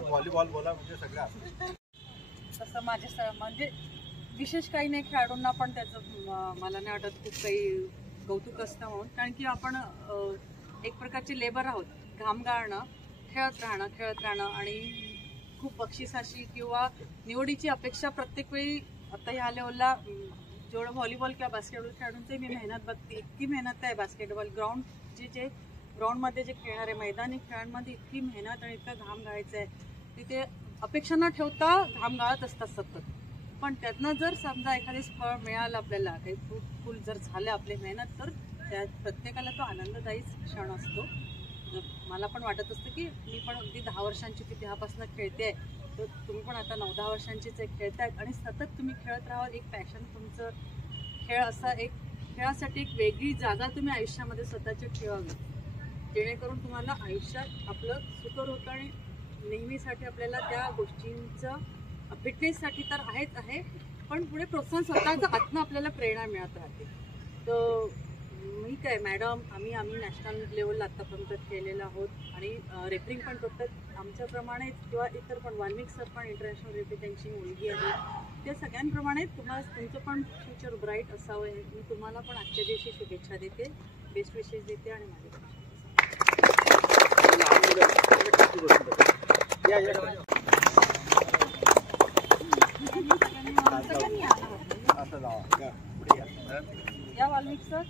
Volleyball बोला म्हणजे सगळ्या तसं माझ्या म्हणजे विशेष काही नाही, खेळाडूंना पण त्याचं मला नाही वाटत खूप काही कौतुक असतं म्हणून, कारण की आपण एक प्रकारचे लेबर आहोत. घाम गाळणं, खेळत राहणं आणि खूप बक्षिसाची किंवा निवडीची अपेक्षा प्रत्येक वेळी. आता ह्या लेवलला जेवढं व्हॉलीबॉल किंवा बास्केटबॉल खेळाडूंची मी मेहनत बघते, इतकी मेहनत आहे. बास्केटबॉल जे ग्राउंडमध्ये जे खेळणारे मैदानी खेळांमध्ये इतकी मेहनत आणि इतका घाम गाळायचा आहे, तिथे अपेक्षा न ठेवता घाम गाळत असतात सतत. पण त्यातनं जर समजा एखादे फळ मिळालं, आपल्याला काही फ्रूटफुल जर झालं आपली मेहनत, तर त्या प्रत्येकाला तो आनंददायीच क्षण असतो. मला पण वाटत असतं की मी पण अगदी 10 वर्षांची ती तेव्हापासून खेळते, तर तुम्ही पण आता 9-10 वर्षांचीच खेळतायत आणि सतत तुम्ही खेळत राहा. एक पॅशन तुमचं खेळ असा एक खेळासाठी एक वेगळी जागा तुम्ही आयुष्यामध्ये स्वतःची ठेवावी, जेणेकरून तुम्हाला आयुष्यात आपलं सुकर होतं आणि नेहमीसाठी आपल्याला त्या गोष्टींचं फिटनेससाठी तर आहेच आहे, पण पुढे प्रोत्साहन स्वतःचं आत्म आपल्याला प्रेरणा मिळत राहते. तर मी काय मॅडम आम्ही नॅशनल लेवलला आत्तापर्यंत खेळलेलो आहोत आणि रेफरिंग पण करतात आमच्याप्रमाणे, किंवा इतर पण वाल्मिक सर पण इंटरनॅशनल रेफरी, त्यांची मुलगी आहे. त्या सगळ्यांप्रमाणे तुमचं पण फ्युचर ब्राईट असावं, मी तुम्हाला पण आजच्या दिवशी शुभेच्छा देते, बेस्ट विशेष देते. आणि माझे या वाल्मिक सर.